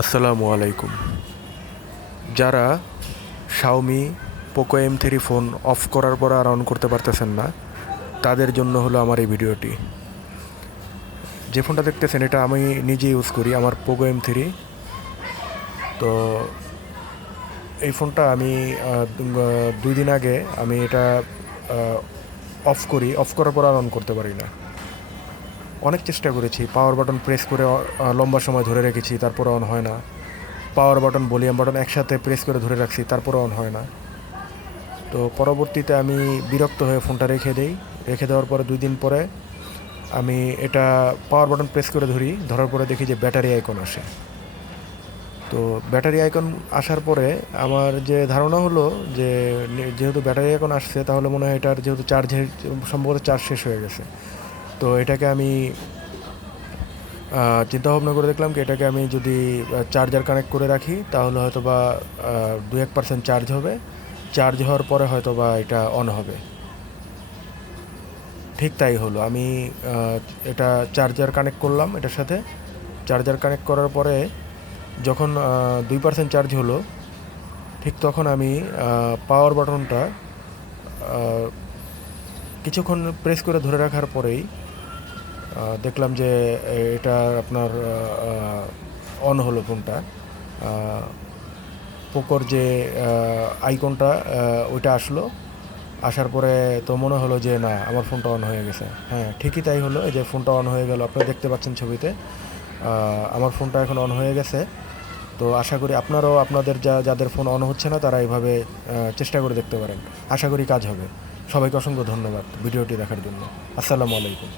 আসসালামু আলাইকুম। যারা Xiaomi Poco M3 phone off করার পর আর অন করতে পারতেছেন না, তাদের জন্য হলো আমার এই ভিডিওটি। যে ফোনটা দেখতেছেন এটা আমি নিজে ইউজ করি, আমার পোকো M3। তো এই ফোনটা আমি 2 দিন আগে আমি এটা অফ করার পর আর অন করতে পারি না। অনেক চেষ্টা করেছি, পাওয়ার বাটন প্রেস করে লম্বা সময় ধরে রেখেছি, তারপরে অন হয় না। পাওয়ার বাটন ভলিউম বাটন একসাথে প্রেস করে ধরে রাখছি, তারপরে অন হয় না। তো পরবর্তীতে আমি বিরক্ত হয়ে ফোনটা রেখে দেওয়ার পরে 2 দিন পরে আমি এটা পাওয়ার বাটন প্রেস করে ধরার পরে দেখি যে ব্যাটারি আইকন আসে। তো ব্যাটারি আইকন আসার পরে আমার যে ধারণা হলো যে যেহেতু ব্যাটারি আইকন আসছে, তাহলে মনে হয় এটার যেহেতু সম্ভবত চার্জ শেষ হয়ে গেছে। তো এটাকে আমি চিন্তা ভাবনা করে দেখলাম কি এটাকে আমি যদি চার্জার কানেক্ট করে রাখি, তাহলে হয়তো বা 2-1% চার্জ হবে। চার্জ হওয়ার পরে হয়তো বা এটা অন হবে। ঠিক তাই হলো। আমি এটা চার্জার কানেক্ট করলাম এটার সাথে। চার্জার কানেক্ট করার পরে যখন 2% চার্জ হলো, ঠিক তখন আমি পাওয়ার বাটনটা কিছুক্ষণ প্রেস করে ধরে রাখার পরেই দেখলাম যে এটা আপনার অন হলো ফোনটা। পোকোর যে আইকনটা ওইটা আসলো। আসার পরে তো মনে হলো যে না, আমার ফোনটা অন হয়ে গেছে। হ্যাঁ, ঠিকই তাই হলো। এই যে ফোনটা অন হয়ে গেল, আপনারা দেখতে পাচ্ছেন ছবিতে। আমার ফোনটা এখন অন হয়ে গেছে। তো আশা করি আপনারাও আপনাদের যাদের ফোন অন হচ্ছে না, তারা এইভাবে চেষ্টা করে দেখতে পারেন। আশা করি কাজ হবে। সবাইকে অসংখ্য ধন্যবাদ ভিডিওটি দেখার জন্য। আসসালামু আলাইকুম।